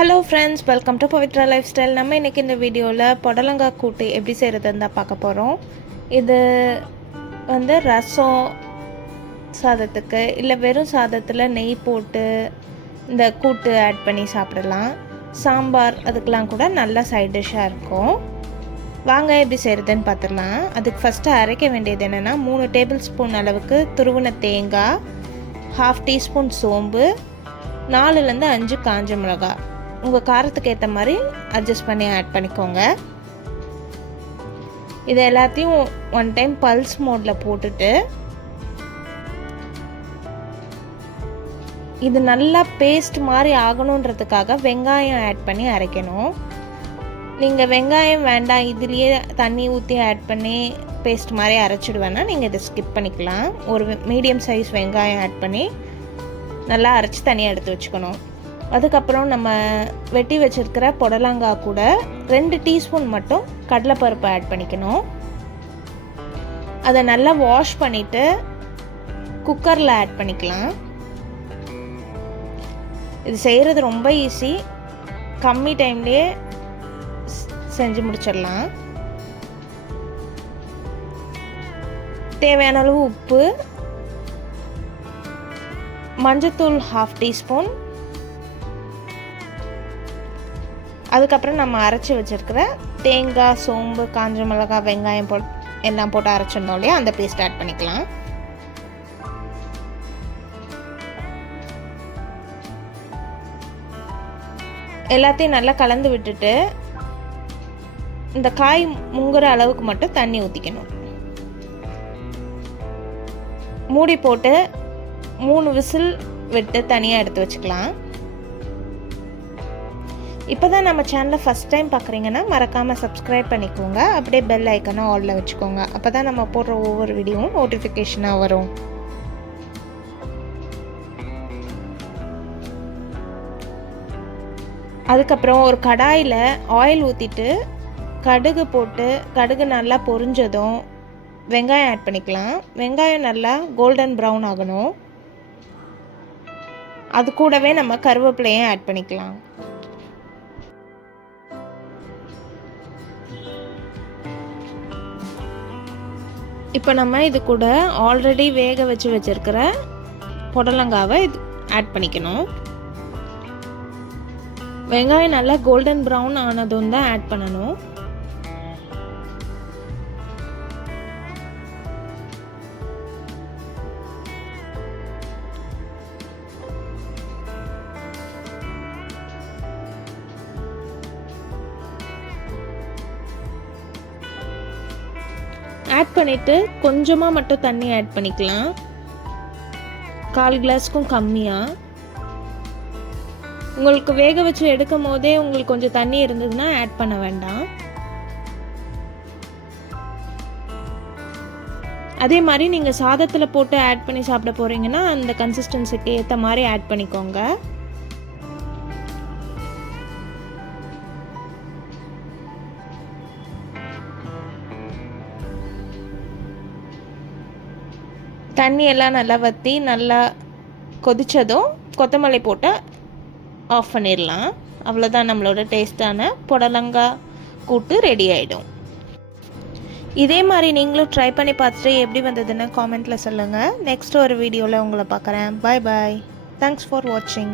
Hello friends welcome to Pavithra lifestyle நம்ம இன்றைக்கி இந்த வீடியோவில் புடலங்காய் கூட்டு எப்படி செய்கிறதுன்னு தான் பார்க்க போகிறோம் இது வந்து ரசம் சாதத்துக்கு இல்லை வெறும் சாதத்தில் நெய் போட்டு இந்த கூட்டு ஆட் பண்ணி சாப்பிடலாம். சாம்பார் அதுக்கெலாம் கூட நல்ல சைட் டிஷ்ஷாக இருக்கும். வாங்க எப்படி செய்கிறதுன்னு பார்த்துடலாம். அதுக்கு ஃபஸ்ட்டு அரைக்க வேண்டியது என்னென்னா மூணு டேபிள் ஸ்பூன் அளவுக்கு துருவின தேங்காய் ஹாஃப் டீஸ்பூன் சோம்பு நாலுலேருந்து அஞ்சு காஞ்ச மிளகாய். உங்கள் காரத்துக்கு ஏற்ற மாதிரி அட்ஜஸ்ட் பண்ணி ஆட் பண்ணிக்கோங்க. இது எல்லாத்தையும் ஒன் டைம் பல்ஸ் மோடில் போட்டுட்டு இது நல்லா பேஸ்ட் மாதிரி ஆகணுன்றதுக்காக வெங்காயம் ஆட் பண்ணி அரைக்கணும். நீங்கள் வெங்காயம் வேண்டாம் இதுலேயே தண்ணி ஊற்றி ஆட் பண்ணி பேஸ்ட் மாதிரி அரைச்சிடுவேன்னா நீங்கள் இதை ஸ்கிப் பண்ணிக்கலாம். ஒரு மீடியம் சைஸ் வெங்காயம் ஆட் பண்ணி நல்லா அரைச்சி தனியாக எடுத்து வச்சுக்கணும். அதுக்கப்புறம் நம்ம வெட்டி வச்சுருக்கிற புடலங்காய் கூட ரெண்டு டீஸ்பூன் மட்டும் கடலைப்பருப்பு ஆட் பண்ணிக்கணும். அதை நல்லா வாஷ் பண்ணிவிட்டு குக்கரில் ஆட் பண்ணிக்கலாம். இது செய்கிறது ரொம்ப ஈஸி கம்மி டைம்லேயே செஞ்சு முடிச்சிடலாம். தேவையான அளவு உப்பு மஞ்சத்தூள் ஹாஃப் டீஸ்பூன் அதுக்கப்புறம் நம்ம அரைச்சி வச்சுருக்கிற தேங்காய் சோம்பு காஞ்ச மிளகாய் வெங்காயம் போட் எல்லாம் போட்டு அரைச்சிருந்தோம் இல்லையா? அந்த பேஸ்ட் ஆட் பண்ணிக்கலாம். எல்லாத்தையும் நல்லா கலந்து விட்டுட்டு இந்த காய் முங்குற அளவுக்கு மட்டும் தண்ணி ஊற்றிக்கணும் மூடி போட்டு மூணு விசில் விட்டு தனியாக எடுத்து வச்சுக்கலாம். இப்போ தான் நம்ம சேனலை ஃபஸ்ட் டைம் பார்க்குறீங்கன்னா மறக்காமல் சப்ஸ்கிரைப் பண்ணிக்கோங்க. அப்படியே பெல் ஐக்கனை ஆலில் வச்சுக்கோங்க. அப்போ தான் நம்ம போடுற ஒவ்வொரு வீடியோவும் நோட்டிஃபிகேஷனாக வரும். அதுக்கப்புறம் ஒரு கடாயில் ஆயில் ஊற்றிட்டு கடுகு போட்டு கடுகு நல்லா பொரிஞ்சதும் வெங்காயம் ஆட் பண்ணிக்கலாம். வெங்காயம் நல்லா கோல்டன் ப்ரௌன் ஆகணும். அது கூடவே நம்ம கருவேப்பிலையும் ஆட் பண்ணிக்கலாம். இப்போ நம்ம இது கூட ஆல்ரெடி வேக வச்சு வச்சுருக்கிற புடலங்காவை இது ஆட் பண்ணிக்கணும். வெங்காயம் நல்லா கோல்டன் ப்ரௌன் ஆனதும் தான் ஆட் பண்ணணும். ஆட் பண்ணிவிட்டு கொஞ்சமாக மட்டும் தண்ணி ஆட் பண்ணிக்கலாம். கால் கிளாஸ்க்கும் கம்மியாக உங்களுக்கு வேக வச்சு எடுக்கும் போதே உங்களுக்கு கொஞ்சம் தண்ணி இருந்ததுன்னா ஆட் பண்ண வேண்டாம். அதே மாதிரி நீங்கள் சாதத்தில் போட்டு ஆட் பண்ணி சாப்பிட போகிறீங்கன்னா அந்த கன்சிஸ்டன்சிக்கு ஏற்ற மாதிரி ஆட் பண்ணிக்கோங்க. தண்ணி எல்லாம் நல்லா வற்றி நல்லா கொதித்ததும் கொத்தமல்லி போட்டு ஆஃப் பண்ணிடலாம். அவ்வளோதான் நம்மளோட டேஸ்ட்டான புடலங்காய் கூட்டு ரெடி ஆகிடும் இதே மாதிரி நீங்களும் ட்ரை பண்ணி பார்த்துட்டு எப்படி வந்ததுன்னு காமெண்ட்டில் சொல்லுங்கள் நெக்ஸ்ட் ஒரு வீடியோவில் உங்களை பார்க்குறேன். பாய் பாய் தேங்க்ஸ் ஃபார் வாட்சிங்